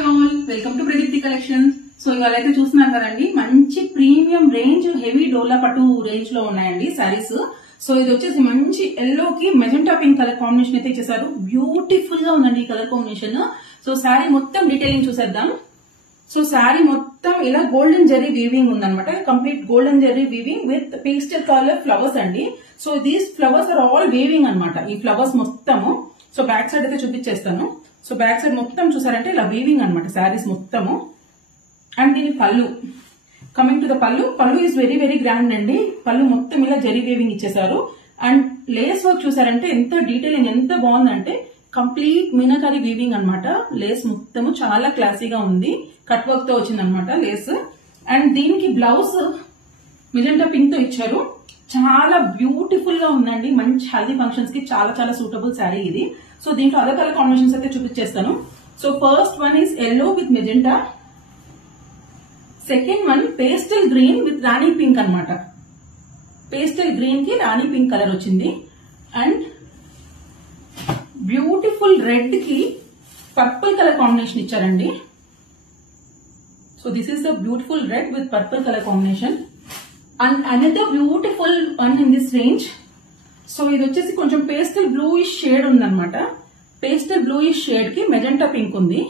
Hi all, welcome to Pradeepti collections. So ఇవాళ అయితే చూస్తున్నారు కదండి, మంచి ప్రీమియం రేంజ్ హెవీ డోలా పట్టు రేంజ్ లో ఉన్నాయండి సారీస్. సో ఇది వచ్చేసి మంచి ఎల్లో కి మెజెంటా పింక్ కలర్ కాంబినేషన్ అయితే ఇచ్చేసారు. బ్యూటిఫుల్ గా ఉందండి ఈ కలర్ కాంబినేషన్. సో శారీ మొత్తం డీటెయిలింగ్ చూసేద్దాం. సో శారీ మొత్తం ఇలా గోల్డెన్ జెర్రీ వీవింగ్ ఉందన్నమాట. Complete golden zari weaving with pastel colour flowers అండి. So these flowers are all weaving అనమాట, ఈ ఫ్లవర్స్ మొత్తము. సో బ్యాక్ సైడ్ అయితే చూపించేస్తాను. సో బ్యాక్ సైడ్ మొత్తం చూసారంటే ఇలా వీవింగ్ అనమాట శారీస్ మొత్తము. అండ్ దీని పళ్ళు, కమింగ్ టు ద పళ్ళు ఈజ్ వెరీ వెరీ గ్రాండ్ అండి. పళ్ళు మొత్తం ఇలా జెరీ వీవింగ్ ఇచ్చేసారు. అండ్ లేస్ వర్క్ చూసారంటే ఎంత డీటెయిలింగ్ ఎంత బాగుందంటే కంప్లీట్ మీనాకారి వీవింగ్ అనమాట. లేస్ మొత్తము చాలా క్లాసీగా ఉంది, కట్ వర్క్ తో వచ్చింది అనమాట లేస్. అండ్ దీనికి బ్లౌజ్ మెజెంటా పింక్ తో ఇచ్చారు. చాలా బ్యూటిఫుల్ గా ఉందండి. మంచి హెల్దీ ఫంక్షన్స్ కి చాలా చాలా సూటబుల్ శారీ ఇది. సో దీంట్లో అదర్ కలర్ కాంబినేషన్స్ అయితే చూపించేస్తాను. So first one is yellow with magenta, second one pastel green with Rani pink అనమాట. పేస్టల్ గ్రీన్ కి రాణి పింక్ కలర్ వచ్చింది. అండ్ బ్యూటిఫుల్ రెడ్ కి పర్పుల్ కలర్ కాంబినేషన్ ఇచ్చారండి. So this is the beautiful red with purple colour combination. And another beautiful one in this range. So ఇది వచ్చేసి కొంచెం pastel bluish shade ఉందన్నమాట. Pastel bluish shade కి magenta pink ఉంది.